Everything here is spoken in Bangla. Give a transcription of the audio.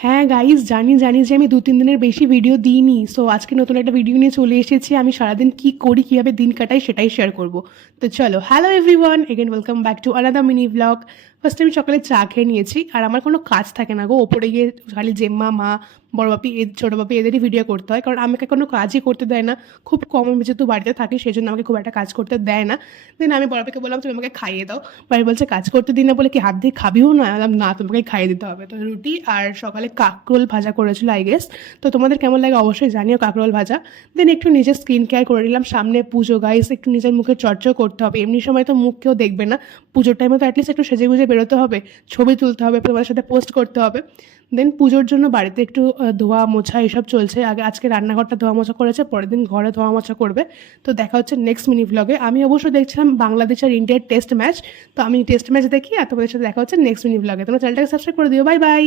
হ্যাঁ গাইস, জানি জানি যে আমি ২-৩ দিনের বেশি ভিডিও দিইনি। সো আজকে নতুন একটা ভিডিও নিয়ে চলে এসেছি। আমি সারাদিন কি করি, কিভাবে দিন কাটাই সেটাই শেয়ার করব। তো চলো, hello everyone, again welcome back to another mini blog. ফার্স্টে আমি সকালে চা খেয়ে নিয়েছি, আর আমার কোনো কাজ থাকে না গো। ওপরে গিয়ে খালি জেম্মা, মা, বড় বাপি, ছোটো বাপি এদেরই ভিডিও করতে হয়, কারণ আমাকে কোনো কাজই করতে দেয় না। খুব কম, আমি যেহেতু বাড়িতে থাকি সেই জন্য আমাকে খুব একটা কাজ করতে দেয় না। দেন আমি বড় বাপিকে বললাম তুমি আমাকে খাইয়ে দাও। বাড়ি বলছে কাজ করতে দিই না বলে কি হাত দিয়ে খাবিও না? আমি বললাম না, তোমাকে খাইয়ে দিতে হবে। তো রুটি আর সকালে কাঁকরোল ভাজা করেছিল আই গেস। তো তোমাদের কেমন লাগে অবশ্যই জানিও কাঁকরোল ভাজা। দেন একটু নিজের স্কিন কেয়ার করে নিলাম, সামনে পুজো গাইস, একটু নিজের মুখের চর্চাও করতে হবে। এমনি সময় তো মুখ কেউ দেখবে না, পুজোর টাইমে তো অ্যাটলিস্ট একটু সেজে গুজে বেরোতে হবে, ছবি তুলতে হবে, তোমাদের সাথে পোস্ট করতে হবে। দেন পুজোর জন্য বাড়িতে একটু ধোয়া মোছা এসব চলছে। আজকে রান্নাঘরটা ধোয়া মোছা করেছে, পরের দিন ঘরে ধোয়া মোছা করবে। তো দেখা হচ্ছে নেক্সট মিনি ভ্লগে। আমি অবশ্য দেখছিলাম বাংলাদেশ আর ইন্ডিয়ার টেস্ট ম্যাচ। তো আমি টেস্ট ম্যাচ দেখি, আর তোমাদের সাথে দেখা হচ্ছে নেক্সট মিনি ভ্লগে। তোমরা চ্যানেলটাকে সাবস্ক্রাইব করে দিও। Bye bye.